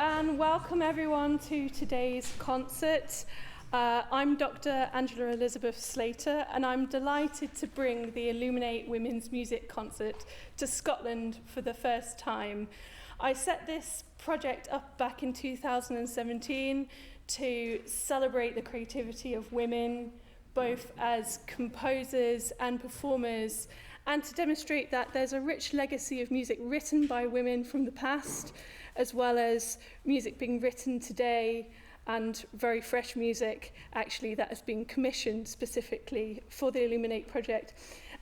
and welcome everyone to today's concert. I'm Dr. Angela Elizabeth Slater, and I'm delighted to bring the Illuminate Women's Music Concert to Scotland for the first time. I set this project up back in 2017 to celebrate the creativity of women, both as composers and performers, and to demonstrate that there's a rich legacy of music written by women from the past, as well as music being written today, and very fresh music, actually, that has been commissioned specifically for the Illuminate project.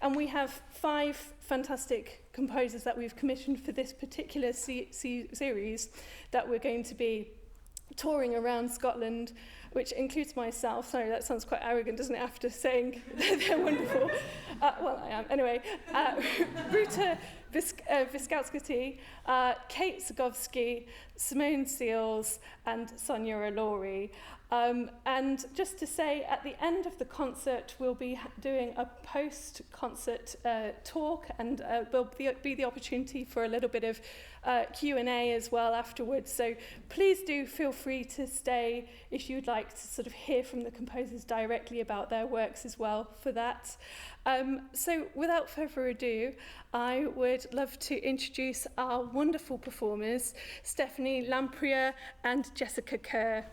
And we have 5 fantastic composers that we've commissioned for this particular series that we're going to be touring around Scotland, which includes myself. Sorry, that sounds quite arrogant, doesn't it, after saying they're wonderful? Well, I am. Anyway, Ruta Viskowski, Kate Zagowski, Simone Seals, and Sonia O'Laurie. And just to say, at the end of the concert, we'll be doing a post-concert talk, and there'll be the opportunity for a little bit of Q&A as well afterwards. So please do feel free to stay if you'd like to sort of hear from the composers directly about their works as well for that. So without further ado, I would love to introduce our wonderful performers, Stephanie Lamprea and Jessica Kerr.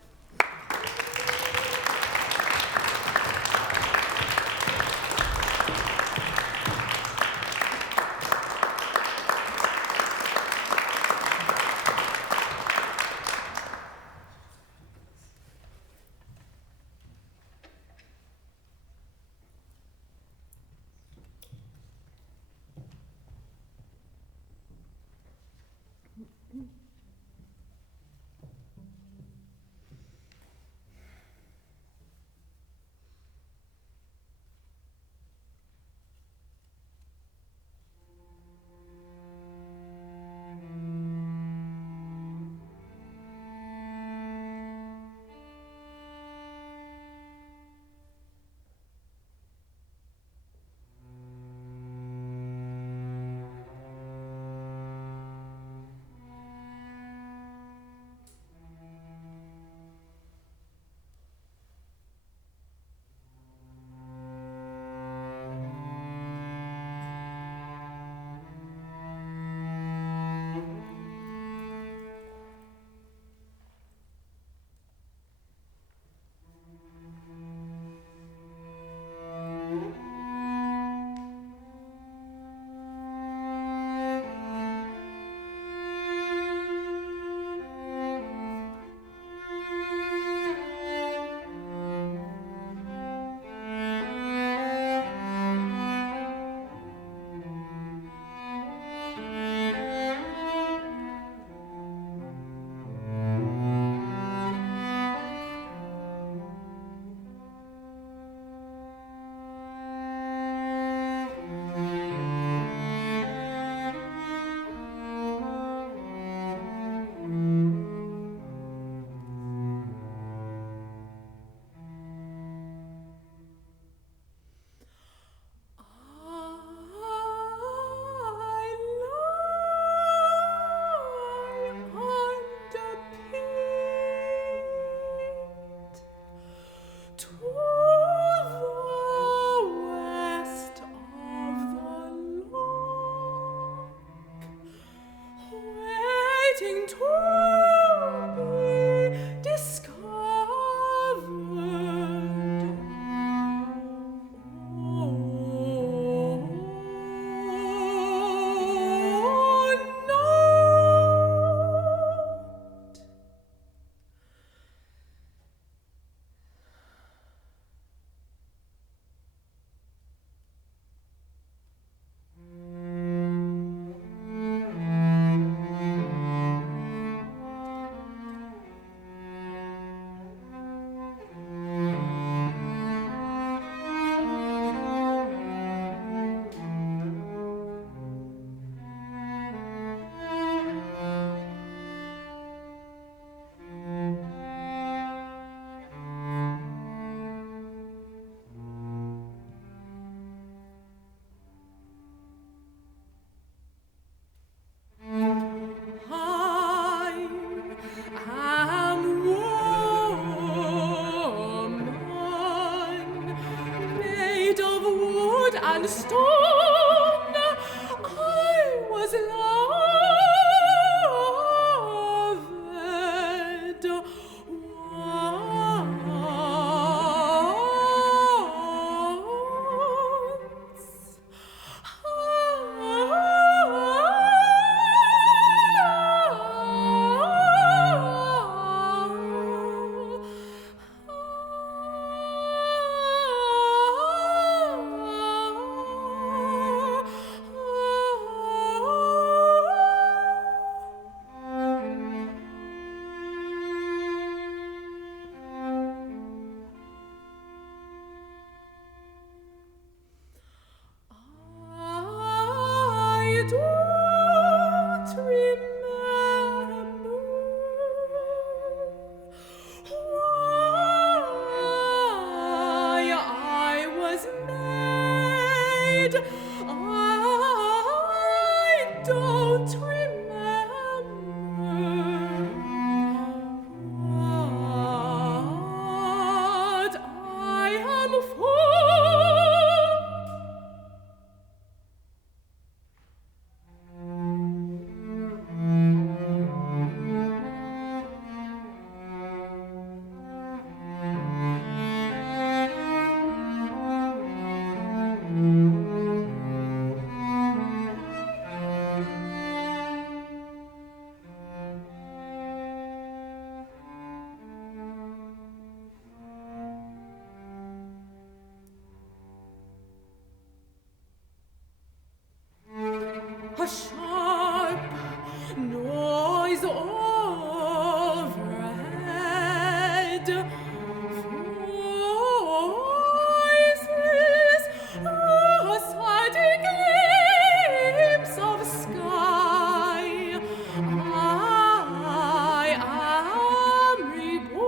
stone, I was loved a sharp noise overhead. Voices, a sudden glimpse of sky. I am reborn.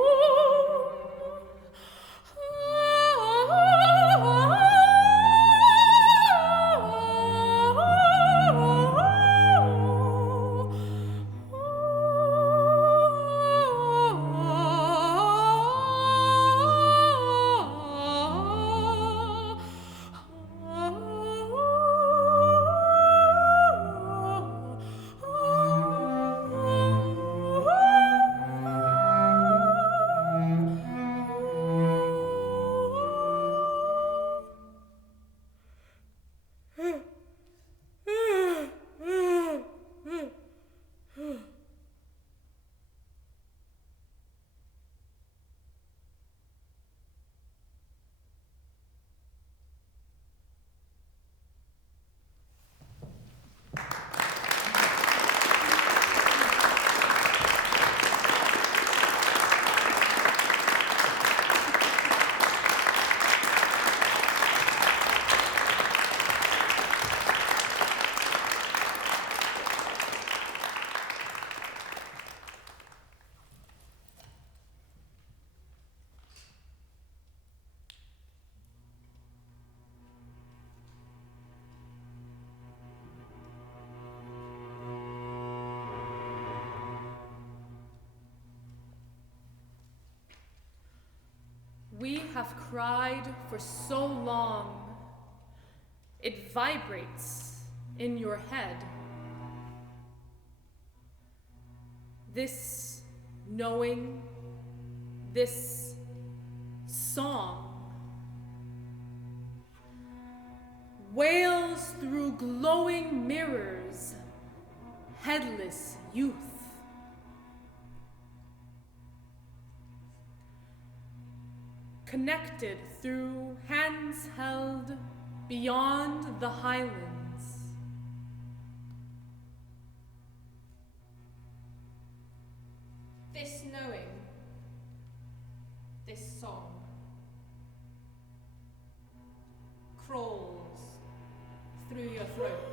We have cried for so long, it vibrates in your head. This knowing, this song, wails through glowing mirrors, headless youth. Connected through hands held beyond the highlands. This knowing, this song, crawls through your throat.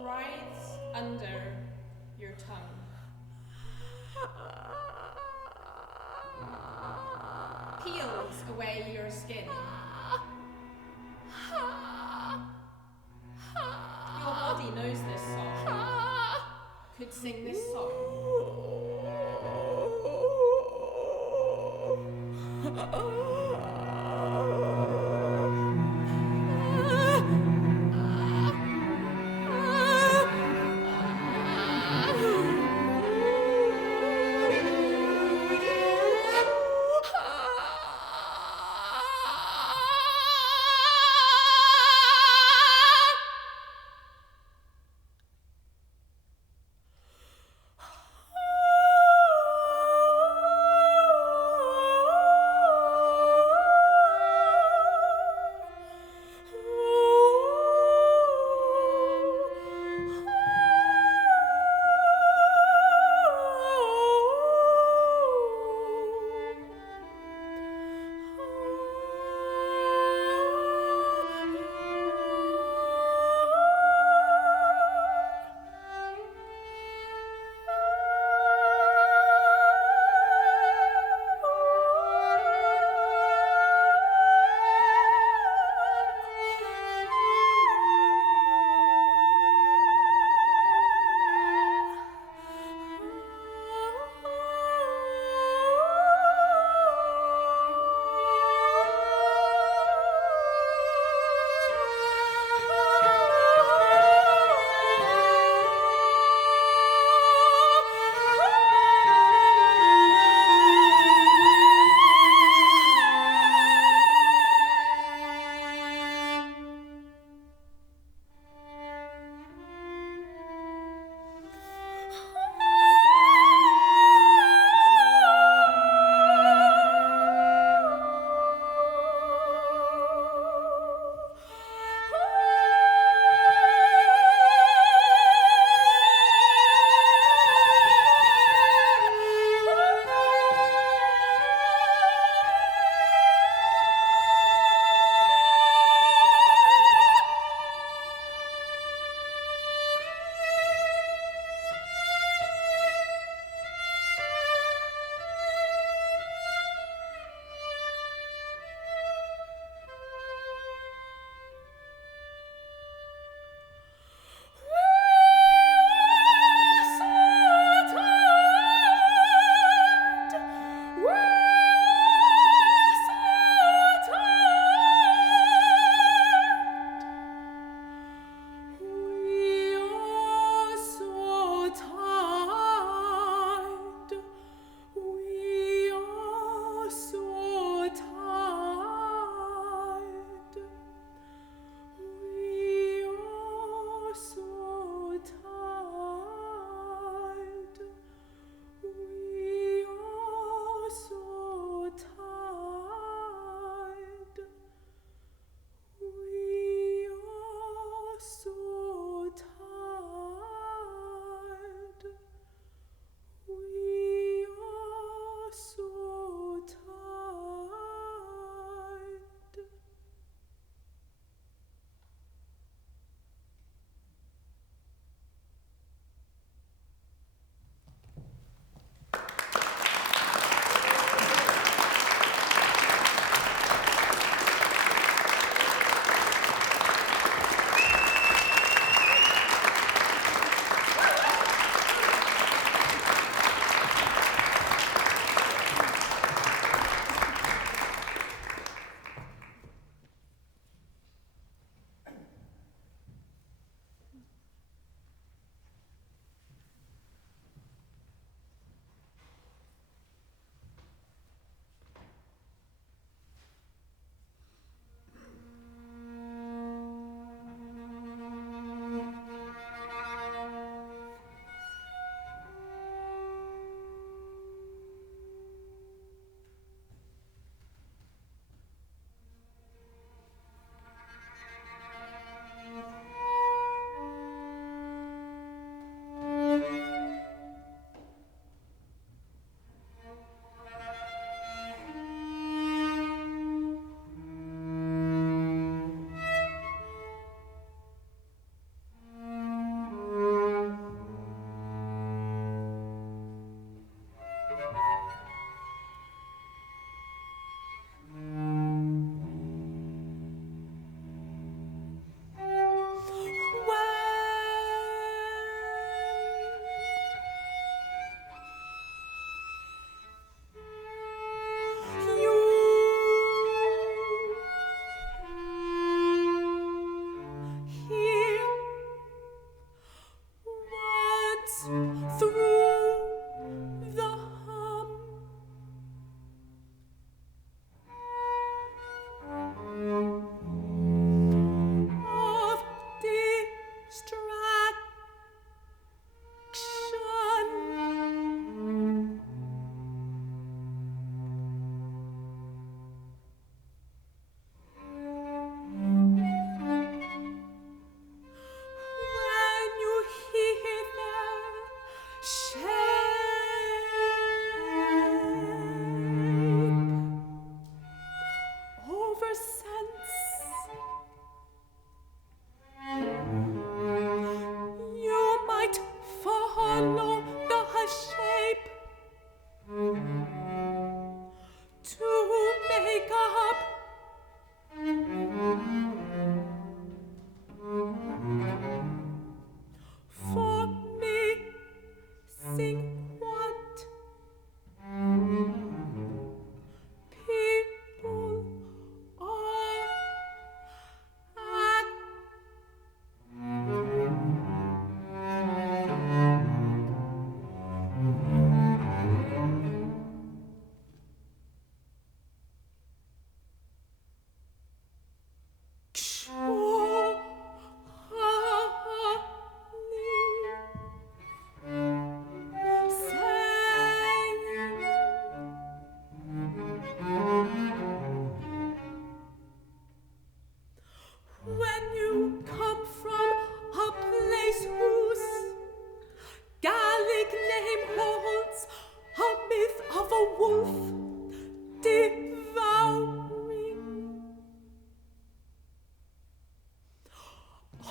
Rides under your tongue. Peels away your skin. Your body knows this song. Could sing this song.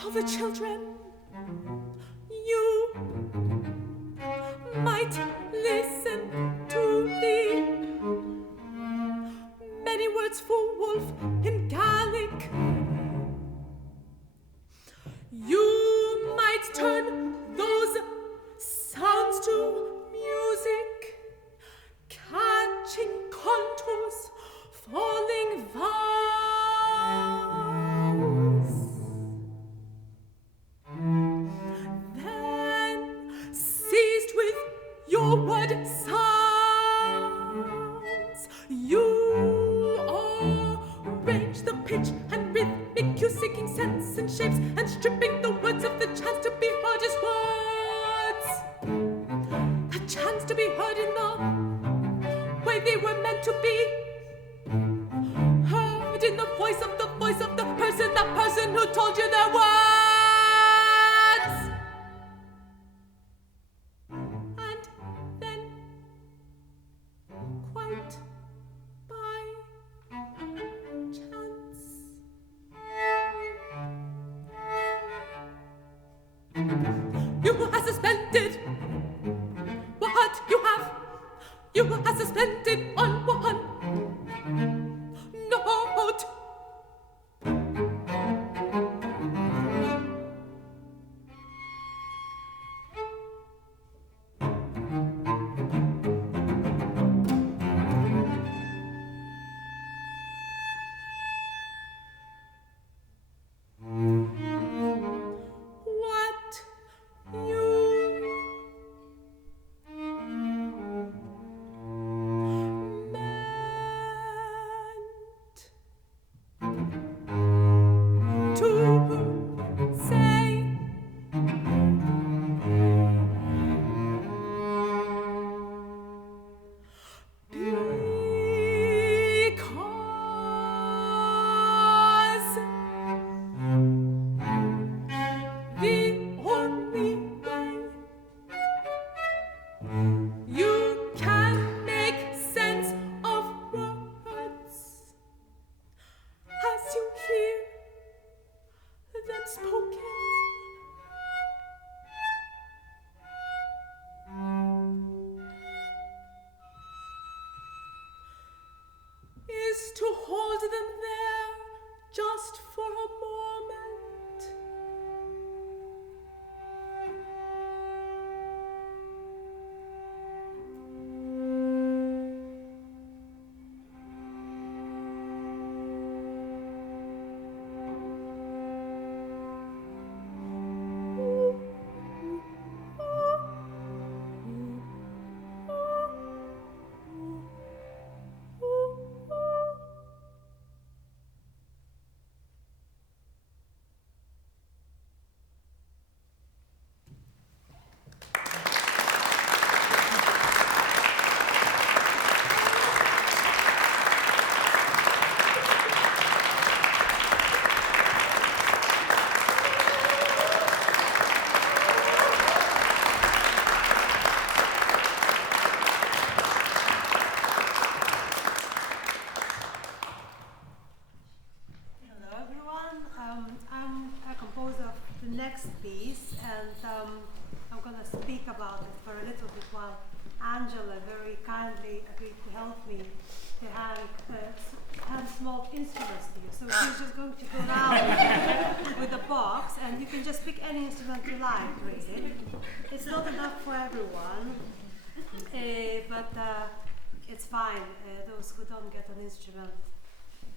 all the children, you might listen to the many words for wolf in Gaelic. You might turn those sounds to music, catching contours, falling vows. Then, seized with your word sounds, you arrange the pitch and rhythmic, you seeking sense and shapes and stripping the words of the chance to be heard as words. A chance to be heard in the way they were meant to be. Heard in the voice of the person, that person who told you their words. And then, quite by chance, you have suspended what you have. You have suspended on one note. What you meant to say. Because the only way you can make sense of words as you hear them spoken is to hold them there just for a moment. Hello everyone, I'm a composer of the next piece and I'm going to speak about it for a little bit while Angela very kindly agreed to help me to hand small instruments to you. So she's just going to go around with a box and you can just pick any instrument you like, really. It's not enough for everyone, but it's fine. Those who don't get an instrument,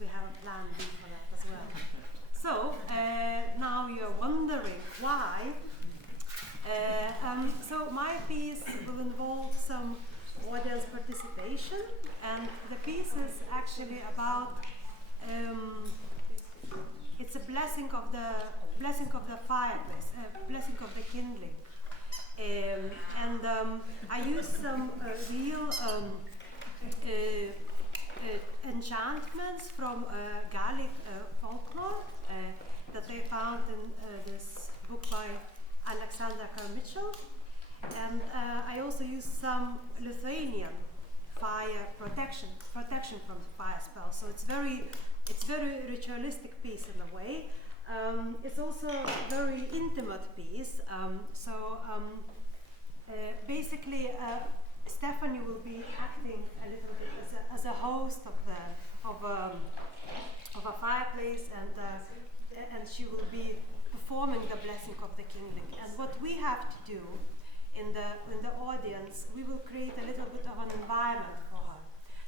we have a plan B for that as well. So now you're wondering why. So my piece will involve some audience participation, and the piece is actually about it's a blessing of the fireplace, blessing of the kindling, and I use some real enchantments from Gaelic folklore that I found in this book by Alexandra Kerr-Mitchell, and I also use some Lithuanian fire protection from fire spells. So it's very ritualistic piece in a way. It's also a very intimate piece. Basically, Stephanie will be acting a little bit as a host of a fireplace, and she will be performing the blessing of the kingdom. And what we have to do in the audience, we will create a little bit of an environment for her.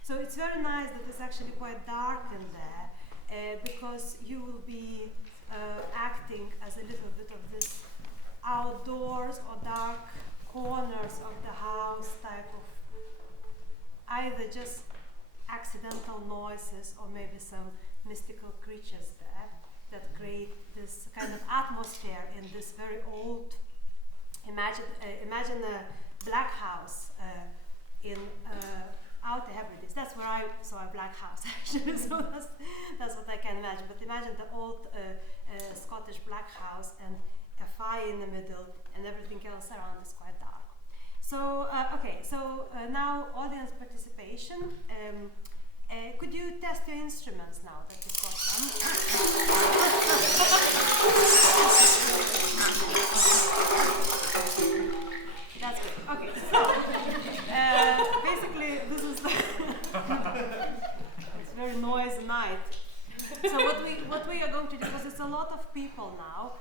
So it's very nice that it's actually quite dark in there, because you will be acting as a little bit of this outdoors or dark corners of the house type of either just accidental noises or maybe some mystical creatures there that create this kind of atmosphere in this very old, imagine a black house in Outer Hebrides. That's where I saw a black house actually, so that's what I can imagine. But imagine the old Scottish black house and a fire in the middle, and everything else around is quite dark. So now audience participation. Could you test your instruments now that you've got them? That's good. Okay, so basically this is it's very noisy night. So what we are going to do, because it's a lot of people now,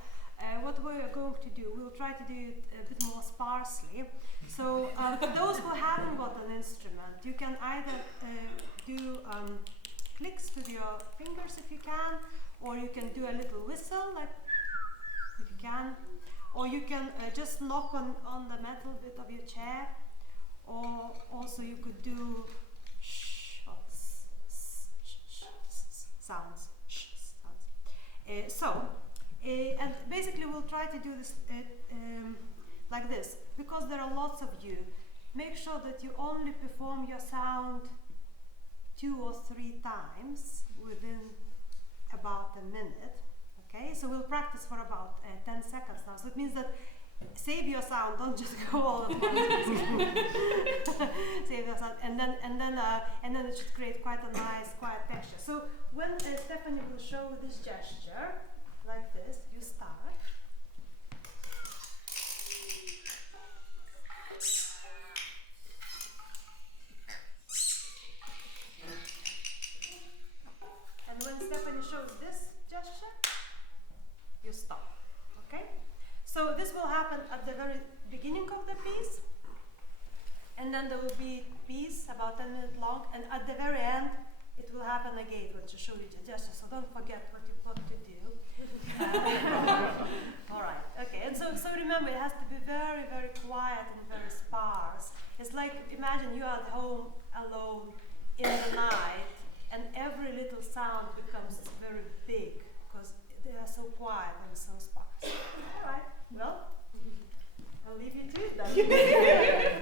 what we are going to do, we'll try to do it a bit more sparsely. So for those who haven't got an instrument, you can either do clicks with your fingers if you can, or you can do a little whistle, like if you can, or you can just knock on the metal bit of your chair, or also you could do sounds. And basically we'll try to do this like this, because there are lots of you. Make sure that you only perform your sound 2 or 3 times within about a minute. Okay, so we'll practice for about 10 seconds now. So it means that save your sound, don't just go all at once. Save your sound, and then it should create quite a nice, quiet texture. So when Stephanie will show this gesture, like this, you start. And when Stephanie shows this gesture, you stop. Okay? So this will happen at the very beginning of the piece, and then there will be piece about 10 minutes long, and at the very end it will happen again when she shows you the gesture. So don't forget what you've got to do. All right. Okay. And so remember, it has to be very, very quiet and very sparse. It's like, imagine you are at home alone in the night, and every little sound becomes very big because they are so quiet and so sparse. All right. Well, I'll leave you to it then.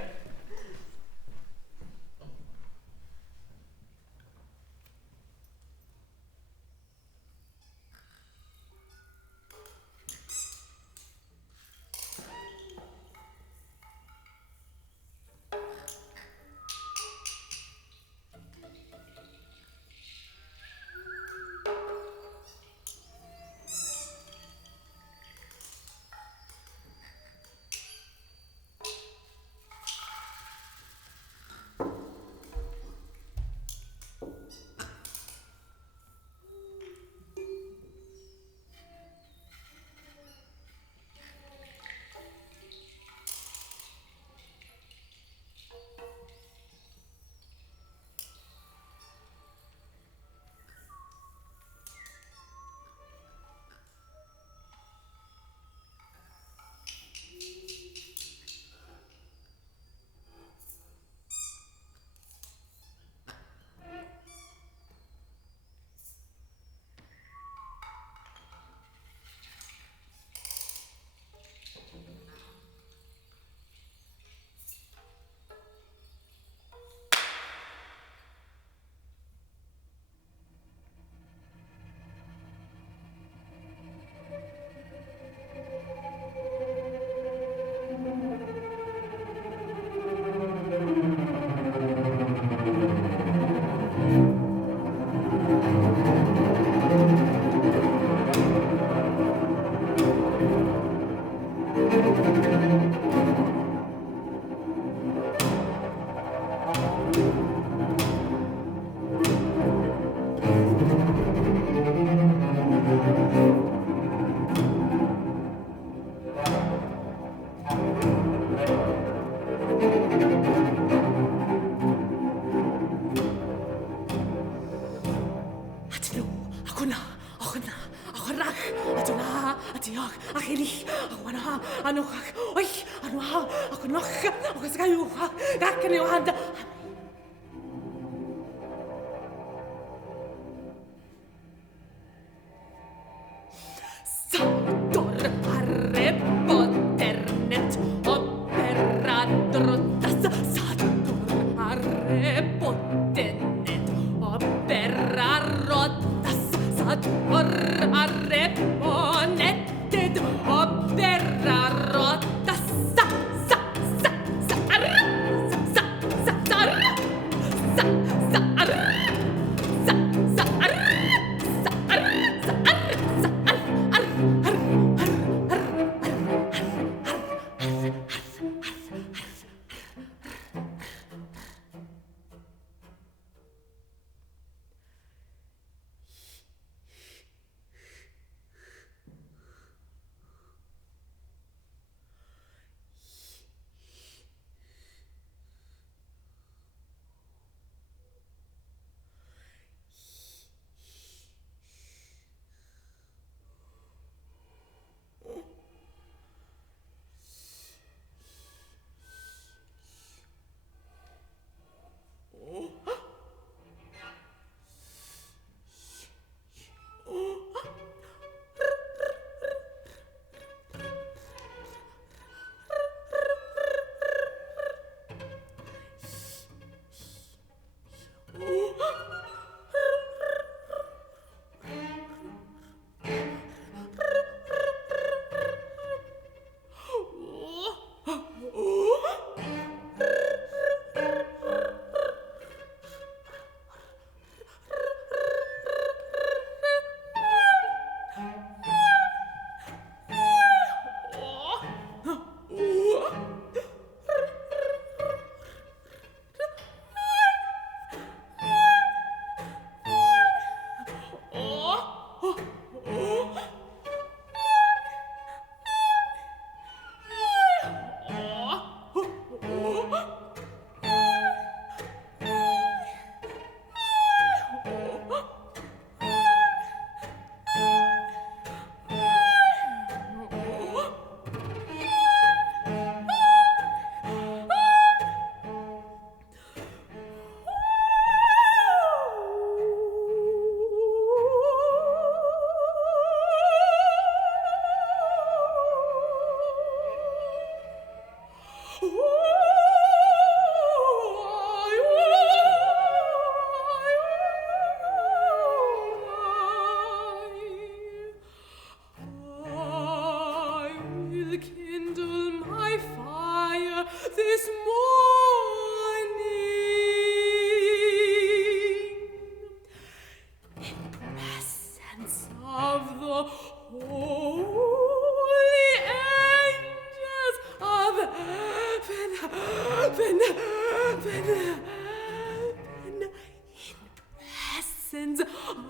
Atiach, Achillich, Awana, Anoch, Oich, Anoha, Akonoch, Okaskayuha, Gakanohanda. Sator arrepoternet operadrotas. Sator arrepoternet operarotas. Sator arreponeted operarotas. Sa sa sa sa ar sa sa sa ar sa sa ar sa sa ar sa ar sa ar sa ar ar ar.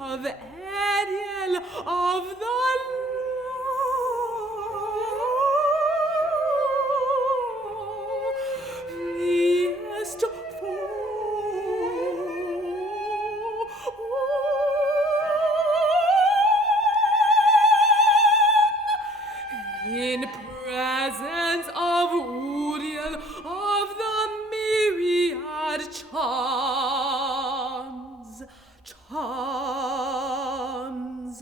Of Ariel of the loveliest in presence of Uriel of the myriad charms. Rums.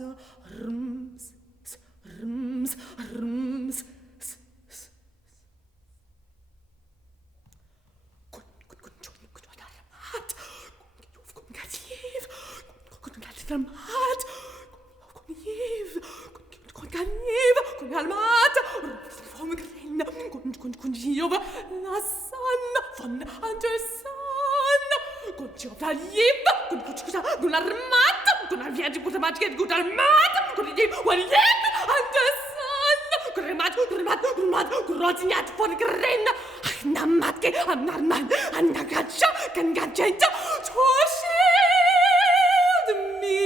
Grotinat von Gren, Namatke, Anarman, Anagacha, Kangagenta, to shield me.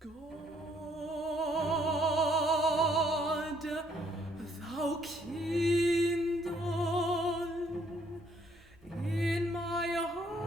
God, thou kindle in my heart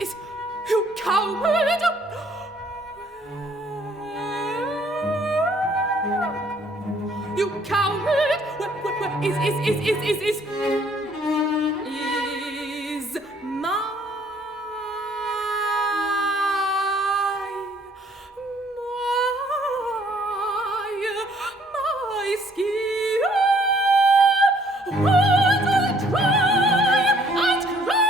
Is you coward! You coward! Is my skin? What does it cry and crack?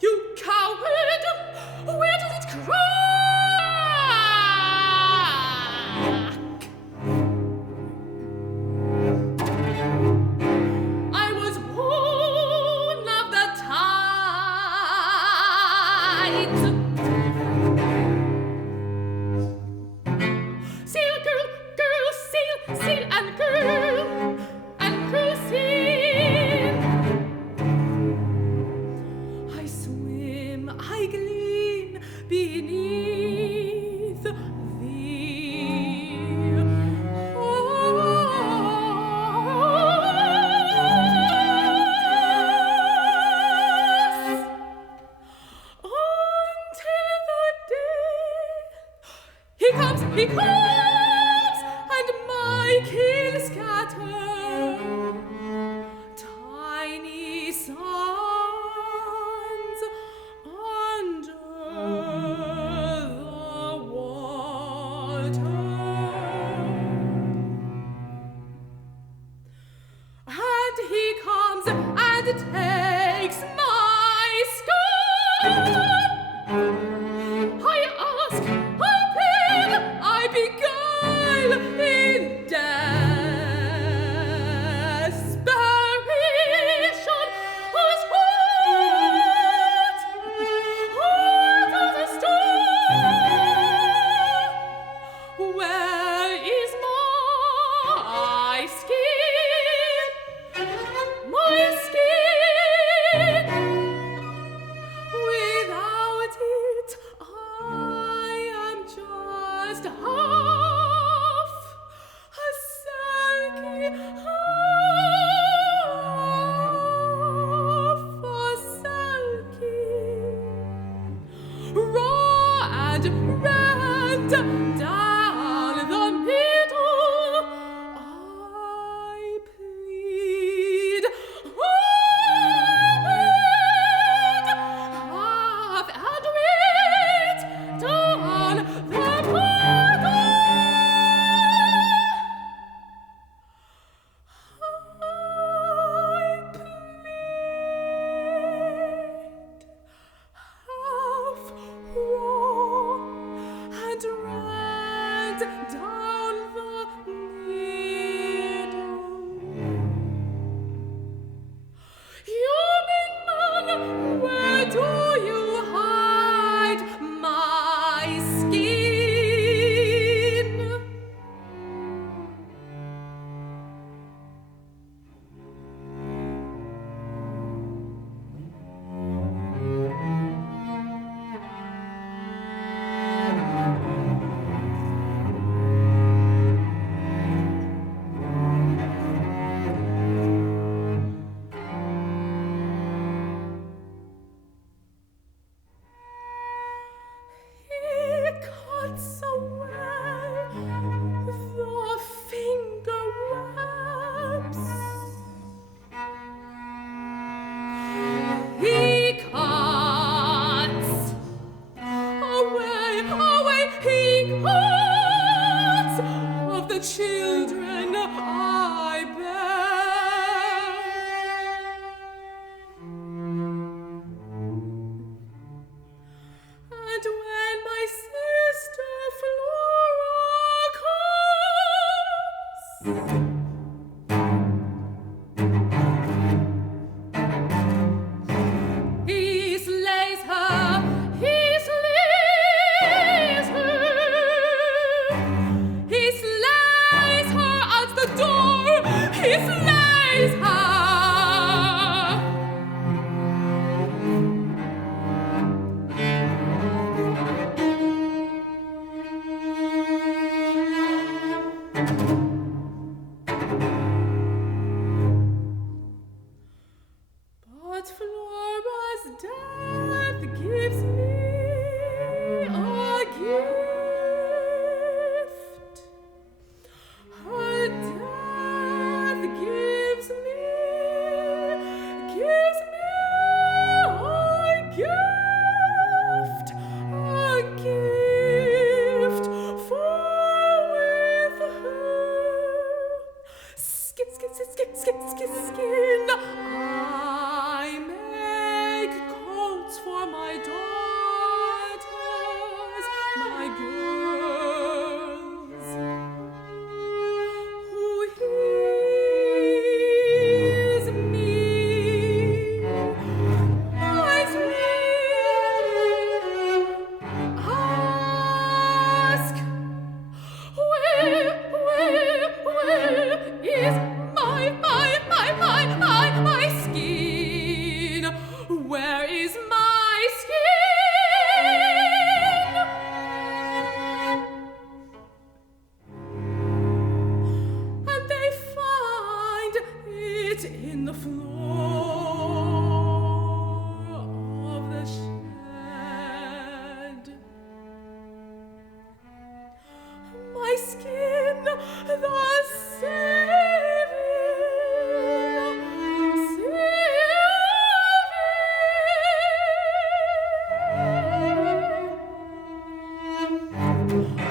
You coward! Where does it crack? I was born of the tides. Sail, girl, girl, sail, sail, and girl, sail. I swim, I gleam beneath thee. Until the day he comes, and my kill scatter tiny suns under the water. And he comes and takes my skirt. I ask, I beg, I beguile in desperation. Whose heart does it stop? Where is my skin? My skin! Without it, I am just half a sulky, raw and red down the middle. I plead, half and wit down the middle. I plead, half raw and red skin the saving,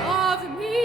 of me, of me.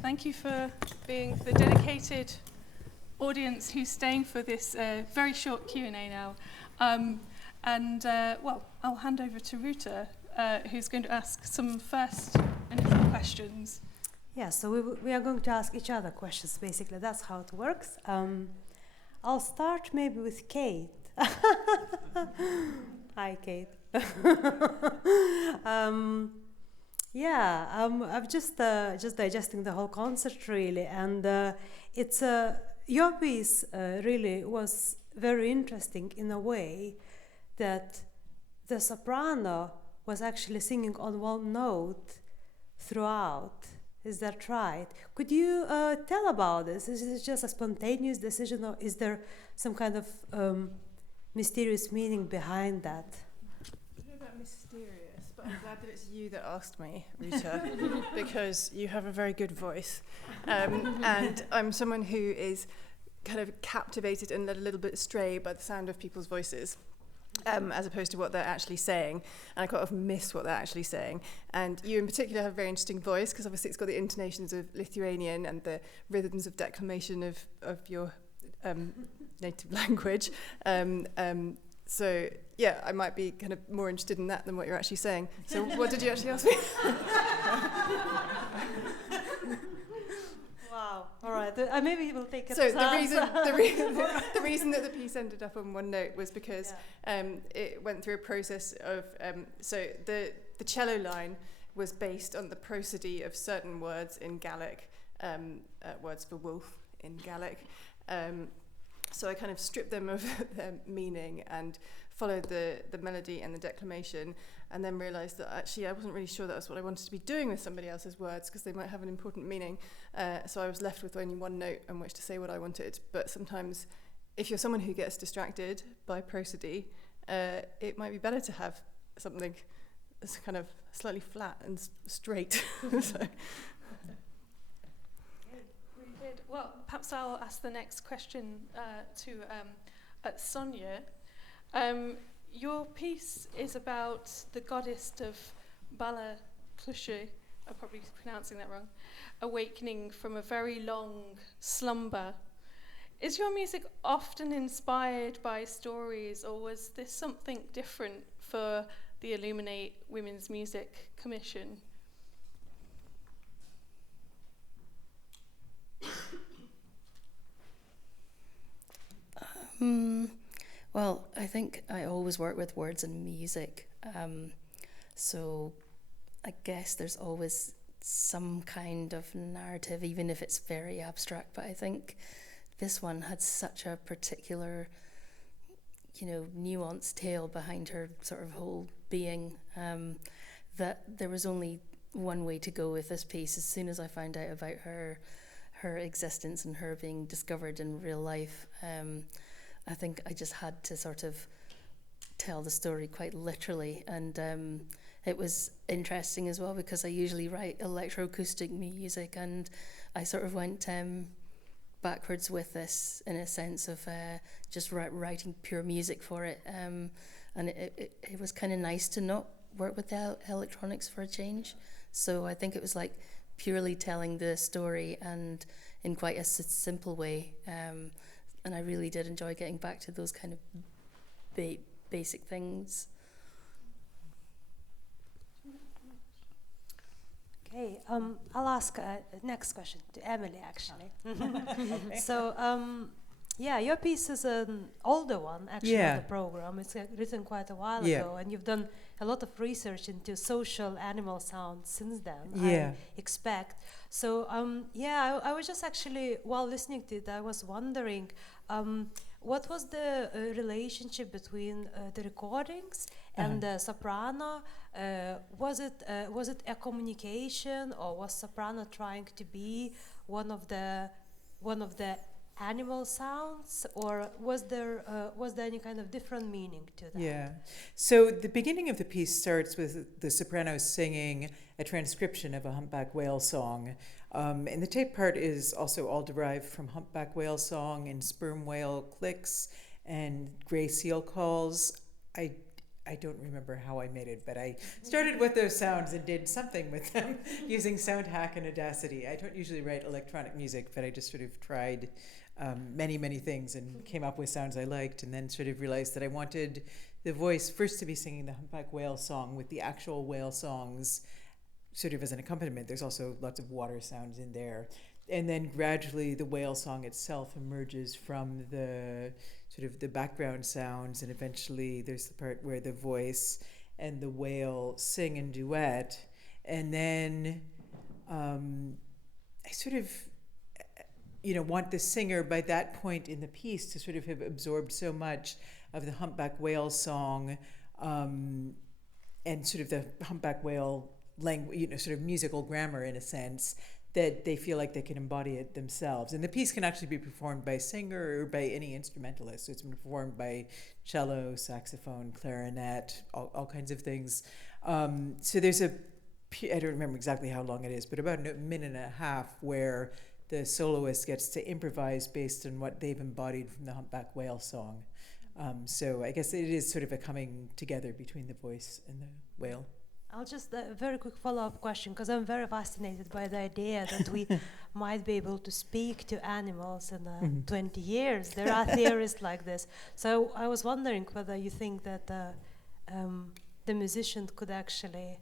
Thank you for being the dedicated audience who's staying for this very short Q&A now. Well, I'll hand over to Ruta, who's going to ask some first initial questions. Yeah, so we are going to ask each other questions, basically. That's how it works. I'll start maybe with Kate. Hi, Kate. I'm just digesting the whole concert really, and it's your piece really was very interesting in a way that the soprano was actually singing on one note throughout. Is that right? Could you tell about this? Is it just a spontaneous decision, or is there some kind of mysterious meaning behind that? I don't know about mysterious, but I'm glad that it's you that asked me, Rita, because you have a very good voice. And I'm someone who is kind of captivated and led a little bit astray by the sound of people's voices. As opposed to what they're actually saying, and I quite often miss what they're actually saying. And you in particular have a very interesting voice, because obviously it's got the intonations of Lithuanian and the rhythms of declamation of your native language. So yeah, I might be kind of more interested in that than what you're actually saying. So what did you actually ask me? Wow. All right. Maybe we'll take it. So the reason that the piece ended up on one note was because it went through a process of so the cello line was based on the prosody of certain words in Gaelic, words for wolf in Gaelic. So I kind of stripped them of their meaning and followed the melody and the declamation, and then realised that actually I wasn't really sure that was what I wanted to be doing with somebody else's words, because they might have an important meaning. So I was left with only one note on which to say what I wanted. But sometimes, if you're someone who gets distracted by prosody, it might be better to have something that's kind of slightly flat and straight. So. Well, perhaps I'll ask the next question to Sonia. Your piece is about the goddess of Bala Clushe, I'm probably pronouncing that wrong, awakening from a very long slumber. Is your music often inspired by stories, or was this something different for the Illuminate Women's Music Commission? Well, I think I always work with words and music, so I guess there's always some kind of narrative, even if it's very abstract. But I think this one had such a particular, nuanced tale behind her sort of whole being, that there was only one way to go with this piece. As soon as I found out about her existence and her being discovered in real life, I think I just had to sort of tell the story quite literally, and it was interesting as well because I usually write electroacoustic music, and I sort of went backwards with this in a sense of just writing pure music for it, and it was kind of nice to not work with the electronics for a change. So I think it was like purely telling the story and in quite a simple way. And I really did enjoy getting back to those kind of basic things. Okay, I'll ask next question to Emily, actually. Okay. So, your piece is an older one, actually, of the program. It's written quite a while ago, and you've done a lot of research into social animal sounds since then, I expect. So, I was just actually, while listening to it, I was wondering, what was the relationship between the recordings and the soprano? Was it a communication, or was soprano trying to be one of the animal sounds, or was there any kind of different meaning to that? Yeah. So the beginning of the piece starts with the soprano singing a transcription of a humpback whale song. And the tape part is also all derived from humpback whale song and sperm whale clicks and gray seal calls. I don't remember how I made it, but I started with those sounds and did something with them using SoundHack and Audacity. I don't usually write electronic music, but I just sort of tried many things and came up with sounds I liked, and then sort of realized that I wanted the voice first to be singing the humpback whale song with the actual whale songs sort of as an accompaniment. There's also lots of water sounds in there. and then gradually the whale song itself emerges from the sort of the background sounds, and eventually there's the part where the voice and the whale sing in duet. And then I sort of, want the singer by that point in the piece to sort of have absorbed so much of the humpback whale song, and sort of the humpback whale language, sort of musical grammar in a sense, that they feel like they can embody it themselves. And the piece can actually be performed by a singer or by any instrumentalist. So it's been performed by cello, saxophone, clarinet, all kinds of things. So there's I don't remember exactly how long it is, but about a minute and a half where the soloist gets to improvise based on what they've embodied from the humpback whale song. So I guess it is sort of a coming together between the voice and the whale. I'll just a very quick follow-up question, because I'm very fascinated by the idea that we might be able to speak to animals in 20 years. There are theories like this. So I was wondering whether you think that the musician could actually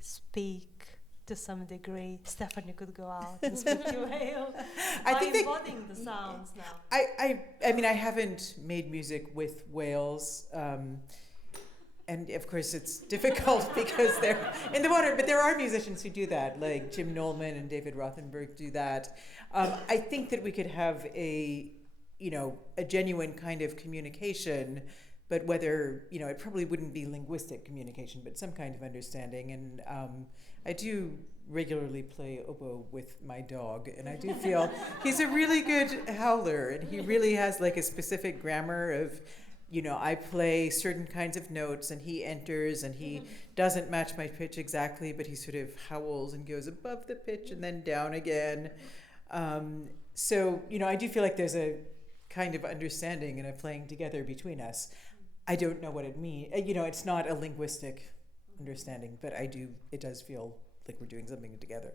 speak to some degree. Stephanie could go out and speak to whale by embodying the sounds now. I mean, I haven't made music with whales. And of course it's difficult because they're in the water, but there are musicians who do that, like Jim Nolman and David Rothenberg do that. I think that we could have a genuine kind of communication, but whether, it probably wouldn't be linguistic communication, but some kind of understanding. And I do regularly play oboe with my dog, and I do feel he's a really good howler, and he really has like a specific grammar of, I play certain kinds of notes and he enters and he doesn't match my pitch exactly, but he sort of howls and goes above the pitch and then down again. So, I do feel like there's a kind of understanding and a playing together between us. I don't know what it means. It's not a linguistic understanding, but it does feel like we're doing something together.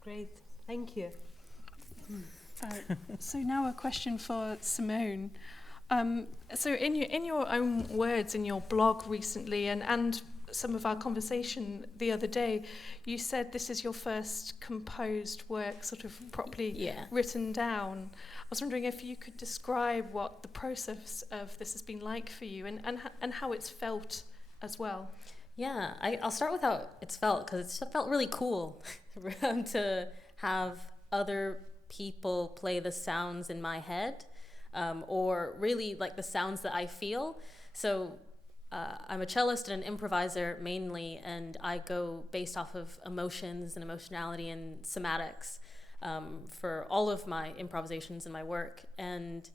Great, thank you. So now a question for Simone. So in your own words in your blog recently and some of our conversation the other day, you said this is your first composed work, sort of properly written down. I was wondering if you could describe what the process of this has been like for you and how it's felt as well. Yeah, I'll start with how it's felt, because it felt really cool to have other people play the sounds in my head. Or really like the sounds that I feel. So I'm a cellist and an improviser mainly, and I go based off of emotions and emotionality and somatics for all of my improvisations and my work. And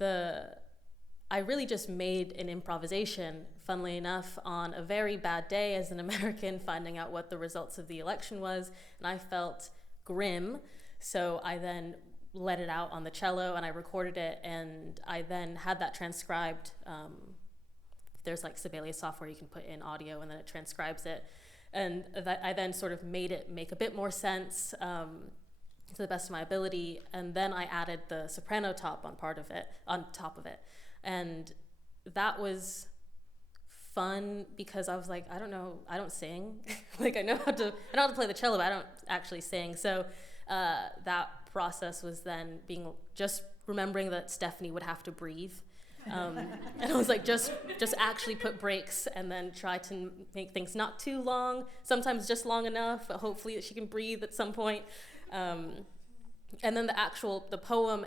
I really just made an improvisation, funnily enough, on a very bad day as an American, finding out what the results of the election was, and I felt grim. So I then let it out on the cello and I recorded it, and I then had that transcribed. There's like Sibelius software you can put in audio and then it transcribes it, and I then sort of made it make a bit more sense to the best of my ability, and then I added the soprano top on top of it, and that was fun because I was like, I don't sing. Like I know how to play the cello, but I don't actually sing. So that process was then just remembering that Stephanie would have to breathe, and I was like, just actually put breaks and then try to make things not too long, sometimes just long enough, but hopefully that she can breathe at some point. And then the poem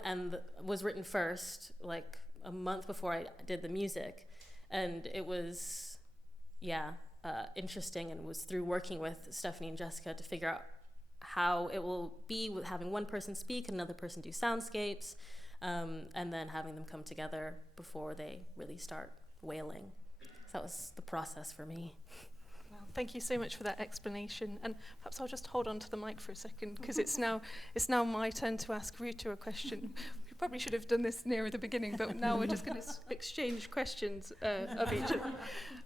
was written first, like a month before I did the music, and it was interesting, and it was through working with Stephanie and Jessica to figure out how it will be with having one person speak and another person do soundscapes, and then having them come together before they really start wailing. So that was the process for me. Well, thank you so much for that explanation. And perhaps I'll just hold on to the mic for a second, because it's now my turn to ask Ruta a question. We probably should have done this nearer the beginning, but now we're just going to exchange questions of each other.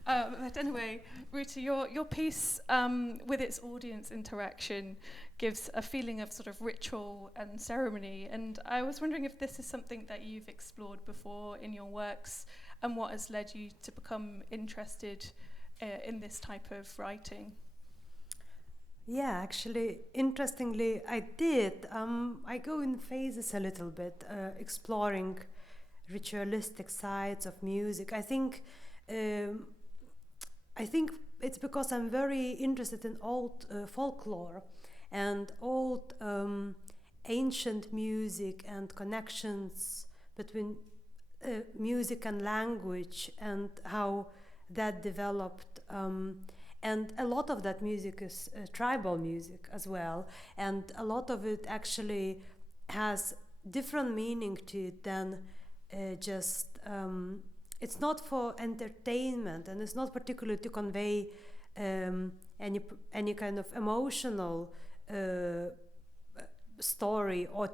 But anyway, Ruta, your piece with its audience interaction gives a feeling of sort of ritual and ceremony. And I was wondering if this is something that you've explored before in your works, and what has led you to become interested in this type of writing. Yeah, actually, interestingly, I did. I go in phases a little bit, exploring ritualistic sides of music. I think it's because I'm very interested in old folklore and old ancient music and connections between music and language and how that developed. And a lot of that music is tribal music as well. And a lot of it actually has different meaning to it than just it's not for entertainment, and it's not particularly to convey any kind of emotional story, or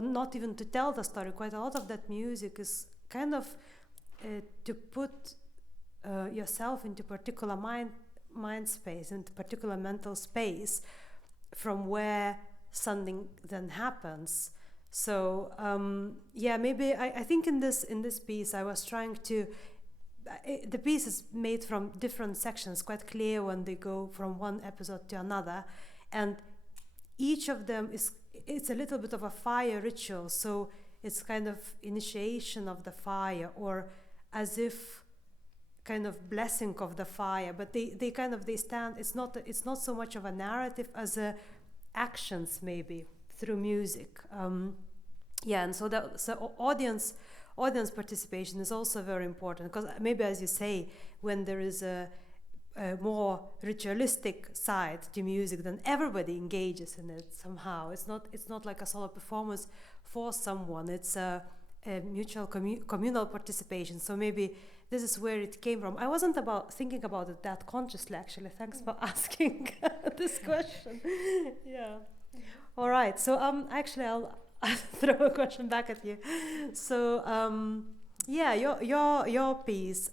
not even to tell the story. Quite a lot of that music is kind of to put yourself into particular mind space, into particular mental space, from where something then happens. So maybe I think in this piece I was trying to. The piece is made from different sections, quite clear when they go from one episode to another, and each of them it's a little bit of a fire ritual. So it's kind of initiation of the fire, or as if kind of blessing of the fire. But they stand. It's not so much of a narrative as a actions maybe through music. And so audience participation is also very important, because maybe, as you say, when there is a more ritualistic side to music, then everybody engages in it somehow. It's not like a solo performance for someone. It's a mutual communal participation. So maybe this is where it came from. I wasn't thinking about it that consciously, actually. Thanks for asking this question. Yeah. All right. So actually, I'll throw a question back at you. So your piece.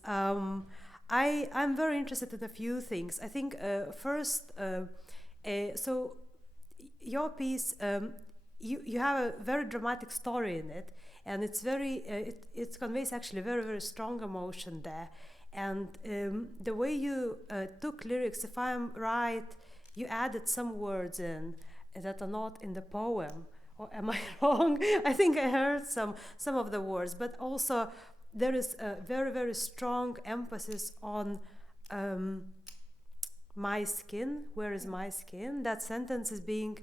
I'm very interested in a few things. I think first, so your piece, you have a very dramatic story in it, and it's very it conveys actually very, very strong emotion there. And the way you took lyrics, if I'm right, you added some words in that are not in the poem. Or am I wrong? I think I heard some of the words, but also there is a very, very strong emphasis on my skin. Where is my skin? That sentence is being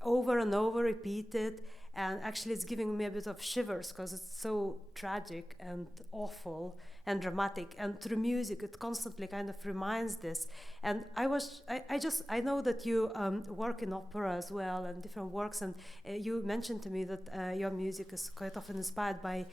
over and over repeated, and actually it's giving me a bit of shivers, because it's so tragic and awful and dramatic, and through music it constantly kind of reminds this. And I know that you work in opera as well and different works, and you mentioned to me that your music is quite often inspired by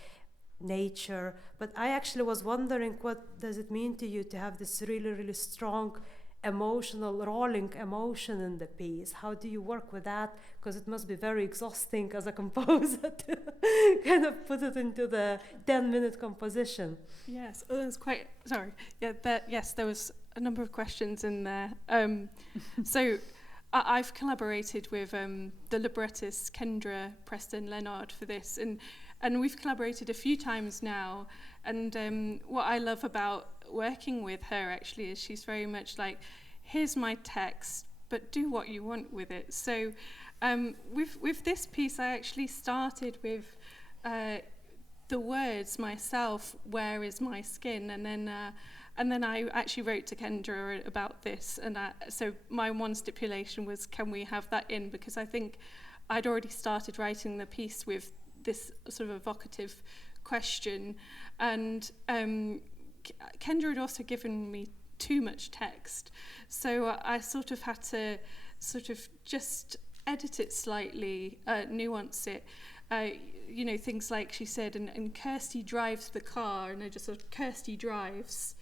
nature, but I actually was wondering, what does it mean to you to have this really, really strong emotional, rolling emotion in the piece? How do you work with that? Because it must be very exhausting as a composer to kind of put it into the 10-minute composition. Yes, it was quite, sorry. Yeah, there was a number of questions in there. So I've collaborated with the librettist Kendra Preston Leonard for this, and we've collaborated a few times now. And what I love about working with her actually is she's very much like, here's my text, but do what you want with it. So with this piece, I actually started with the words myself, where is my skin, and then I actually wrote to Kendra about this, and so my one stipulation was, can we have that in, because I think I'd already started writing the piece with this sort of evocative question, and Kendra had also given me too much text, so I sort of had to sort of just edit it slightly, nuance it, things like she said, and Kirsty drives the car, and I just sort of, Kirsty drives,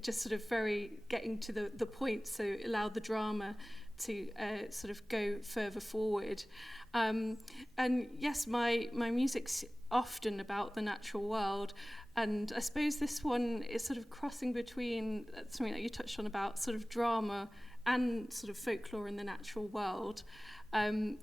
just sort of very getting to the point, so allow the drama to sort of go further forward. And yes, my music's often about the natural world, and I suppose this one is sort of crossing between something that you touched on about sort of drama and sort of folklore in the natural world. And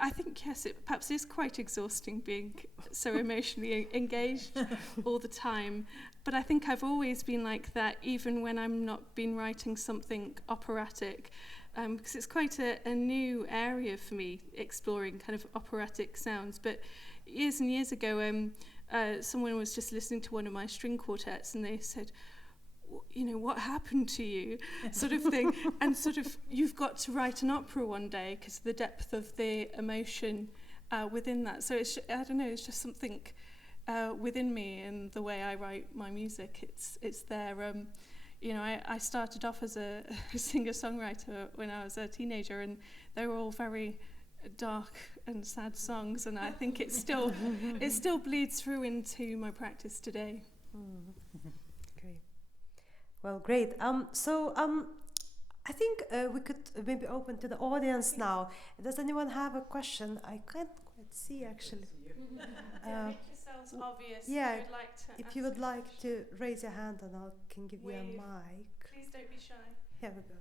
I think, yes, it perhaps is quite exhausting being so emotionally engaged all the time. But I think I've always been like that, even when I'm not been writing something operatic, because it's quite a new area for me, exploring kind of operatic sounds. But years and years ago, someone was just listening to one of my string quartets, and they said, you know, what happened to you, sort of thing. And sort of, you've got to write an opera one day because of the depth of the emotion within that. So it's, I don't know, it's just something within me and the way I write my music. It's there. You know, I started off as a singer-songwriter when I was a teenager, and they were all very dark and sad songs, and I think it still bleeds through into my practice today. Great. Well, great. I think we could maybe open to the audience now. Does anyone have a question? I can't quite see actually. Make yourselves obvious. Yeah, if you would like if to you would like to raise your hand, and I can give you a Wave. mic. Please don't be shy. Here we go.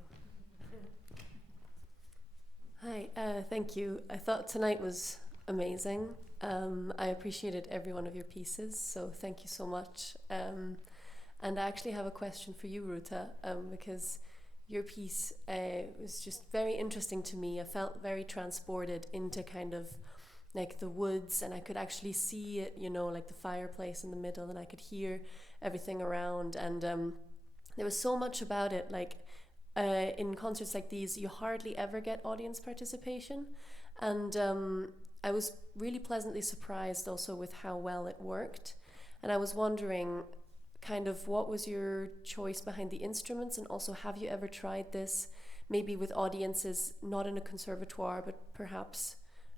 Hi, thank you. I thought tonight was amazing. I appreciated every one of your pieces, so thank you so much. And I actually have a question for you, Ruta, because your piece was just very interesting to me. I felt very transported into kind of like the woods, and I could actually see it, you know, like the fireplace in the middle, and I could hear everything around. And there was so much about it, like in concerts like these, you hardly ever get audience participation. And I was really pleasantly surprised also with how well it worked. And I was wondering, kind of, what was your choice behind the instruments? And also, have you ever tried this maybe with audiences not in a conservatoire, but perhaps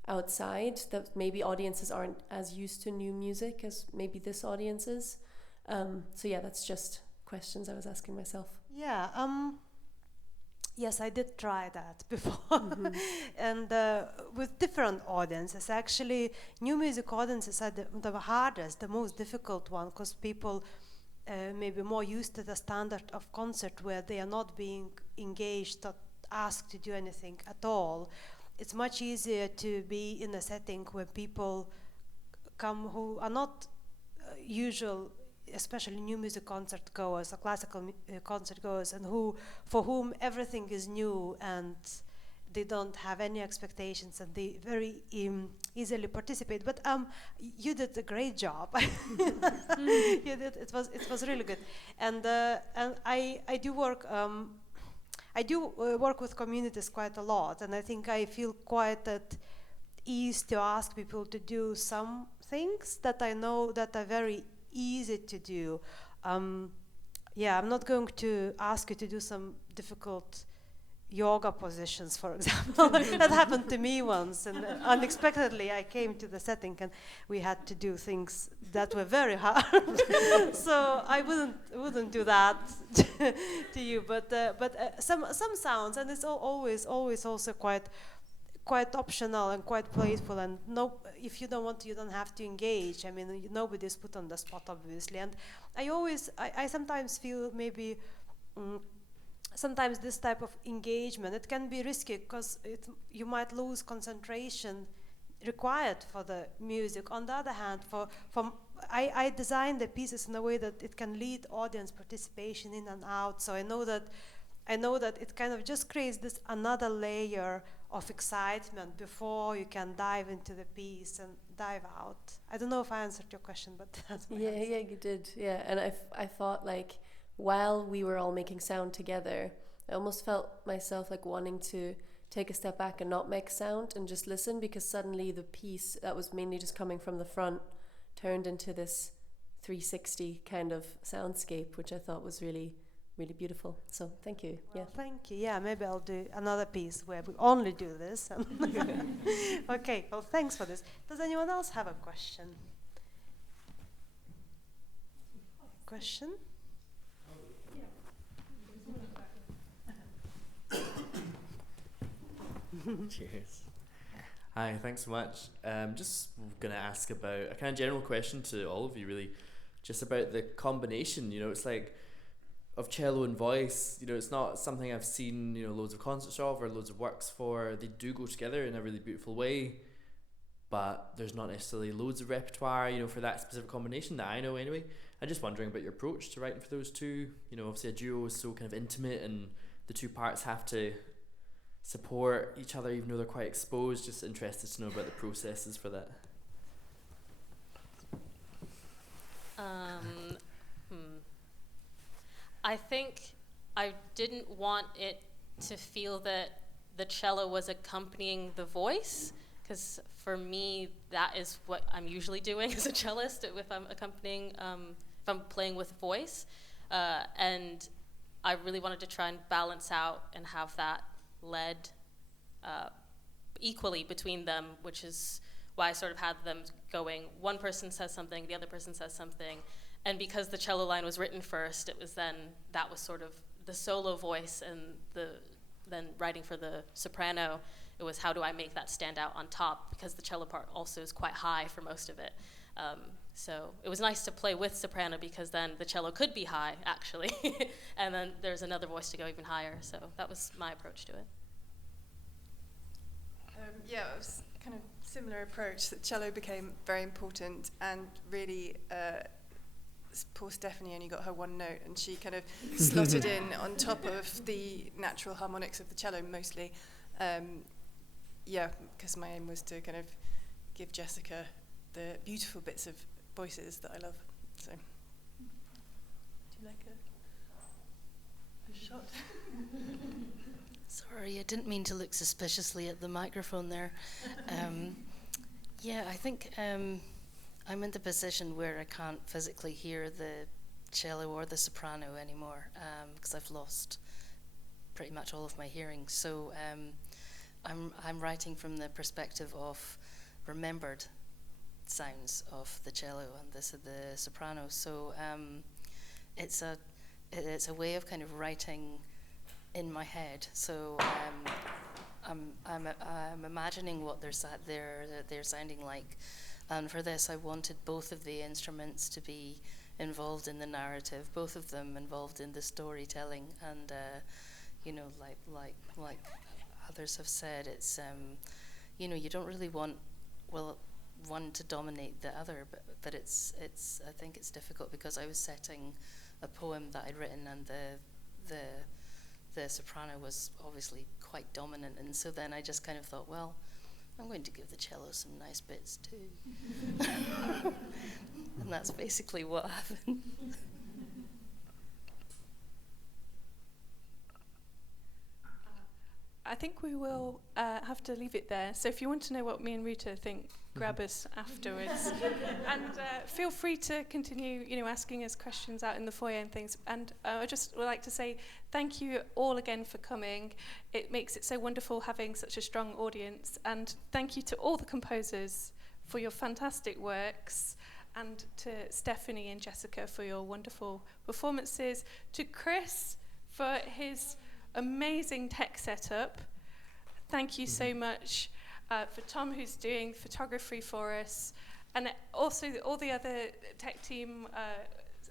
outside, that maybe audiences aren't as used to new music as maybe this audience is? So yeah, that's just questions I was asking myself. Yeah. Yes, I did try that before, and with different audiences. Actually, new music audiences are the hardest, the most difficult one, because people may be more used to the standard of concert where they are not being engaged or asked to do anything at all. It's much easier to be in a setting where people come who are not usual, especially new music concert goers or classical concert goers, and for whom everything is new and they don't have any expectations, and they very easily participate. But you did a great job. You did. It was really good. And I do work. I do work with communities quite a lot, and I think I feel quite at ease to ask people to do some things that I know that are very easy to do. Yeah, I'm not going to ask you to do some difficult yoga positions, for example. That happened to me once, and unexpectedly I came to the setting and we had to do things that were very hard. So I wouldn't do that to you, but some sounds, and it's always also quite optional and quite playful, and if you don't want to, you don't have to engage. I mean, nobody's put on the spot, obviously. And I sometimes feel maybe sometimes this type of engagement, it can be risky because you might lose concentration required for the music. On the other hand, I designed the pieces in a way that it can lead audience participation in and out. So I know that it kind of just creates this another layer of excitement before you can dive into the piece and dive out. I don't know if I answered your question, but that's my answer. Yeah, you did. Yeah, and I thought, like, while we were all making sound together, I almost felt myself like wanting to take a step back and not make sound and just listen, because suddenly the piece that was mainly just coming from the front turned into this 360 kind of soundscape, which I thought was really, really beautiful. So thank you. Well, thank you. Yeah, maybe I'll do another piece where we only do this. Okay, well, thanks for this. Does anyone else have a question? Question? Cheers. Hi, thanks so much. Just going to ask about a kind of general question to all of you, really, just about the combination. You know, it's like of cello and voice. You know, it's not something I've seen, you know, loads of concerts of or loads of works for. They do go together in a really beautiful way, but there's not necessarily loads of repertoire, you know, for that specific combination that I know anyway. I'm just wondering about your approach to writing for those two. You know, obviously a duo is so kind of intimate and the two parts have to support each other even though they're quite exposed. Just interested to know about the processes for that. I think I didn't want it to feel that the cello was accompanying the voice, because for me that is what I'm usually doing as a cellist if I'm accompanying, if I'm playing with voice, and I really wanted to try and balance out and have that led equally between them, which is why I sort of had them going, one person says something, the other person says something, and because the cello line was written first, it was then, that was sort of the solo voice, and then writing for the soprano, it was how do I make that stand out on top, because the cello part also is quite high for most of it. So it was nice to play with soprano because then the cello could be high, actually, and then there's another voice to go even higher, so that was my approach to it. Yeah, it was kind of similar approach. That cello became very important, and really poor Stephanie only got her one note, and she kind of slotted in on top of the natural harmonics of the cello mostly. Yeah, because my aim was to kind of give Jessica the beautiful bits of voices that I love. So, do you like a shot? Sorry, I didn't mean to look suspiciously at the microphone there. Yeah, I think I'm in the position where I can't physically hear the cello or the soprano anymore, because I've lost pretty much all of my hearing. So I'm writing from the perspective of remembered sounds of the cello and the soprano. So it's a way of kind of writing in my head. So I'm imagining what they're sounding like, and for this I wanted both of the instruments to be involved in the narrative, both of them involved in the storytelling, and you know, like others have said, it's you know, you don't really want one to dominate the other, but it's I think it's difficult because I was setting a poem that I'd written, and the soprano was obviously quite dominant, and so then I just kind of thought, well, I'm going to give the cello some nice bits too. And that's basically what happened. I think we will have to leave it there. So if you want to know what me and Ruta think, grab us afterwards. And feel free to continue, you know, asking us questions out in the foyer and things. And I just would like to say thank you all again for coming. It makes it so wonderful having such a strong audience. And thank you to all the composers for your fantastic works, and to Stephanie and Jessica for your wonderful performances, to Chris for his amazing tech setup. Thank you so much for Tom, who's doing photography for us, and also all the other tech team,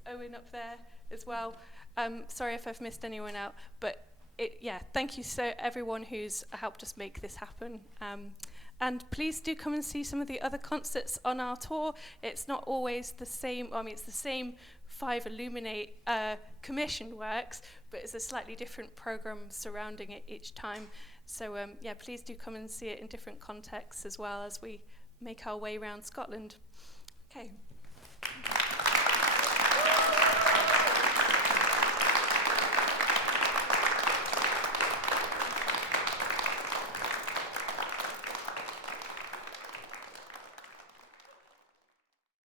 Owen up there as well. Sorry if I've missed anyone out, but thank you so everyone who's helped us make this happen. And please do come and see some of the other concerts on our tour. It's not always the same, it's the same 5 Illuminate commission works, but it's a slightly different program surrounding it each time. So please do come and see it in different contexts as well as we make our way around Scotland. Okay.